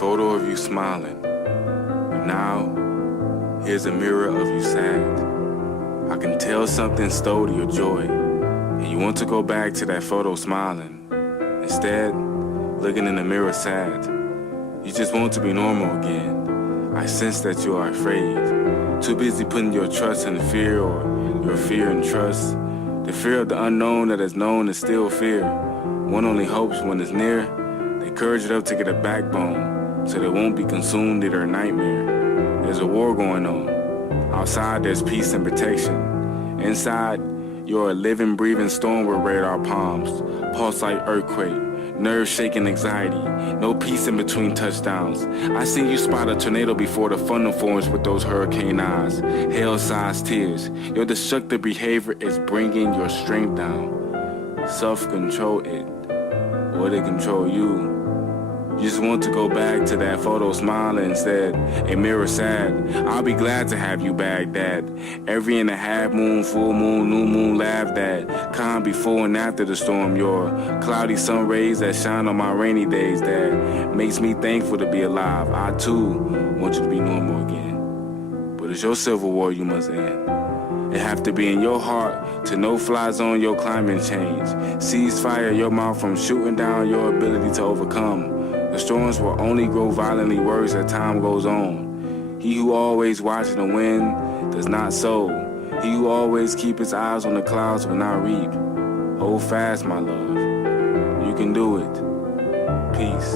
photo of you smiling, but now here's a mirror of you sad. I can tell something stole your joy, and you want to go back to that photo smiling. Instead, looking in the mirror sad. You just want to be normal again. I sense that you are afraid, too busy putting your trust in fear, or your fear in trust. The fear of the unknown that is known is still fear. One only hopes when it's near, they courage it up to get a backbone, so they won't be consumed in their nightmare. There's a war going on. Outside there's peace and protection. Inside, you're a living, breathing storm with radar palms, pulse like earthquake, nerve-shaking anxiety, no peace in between touchdowns. I seen you spot a tornado before the funnel forms with those hurricane eyes, hell-sized tears. Your destructive behavior is bringing your strength down. Self-control it, or they control you. You just want to go back to that photo smiling instead, a mirror sad. I'll be glad to have you back, Dad. Every and a half moon, full moon, new moon laughed at. Calm before and after the storm, your cloudy sun rays that shine on my rainy days, Dad. Makes me thankful to be alive. I too want you to be normal again. But it's your civil war you must end. It have to be in your heart to no-fly zone your climate change. Ceasefire your mouth from shooting down your ability to overcome. The storms will only grow violently worse as time goes on. He who always watches the wind does not sow. He who always keeps his eyes on the clouds will not reap. Hold fast, my love. You can do it. Peace.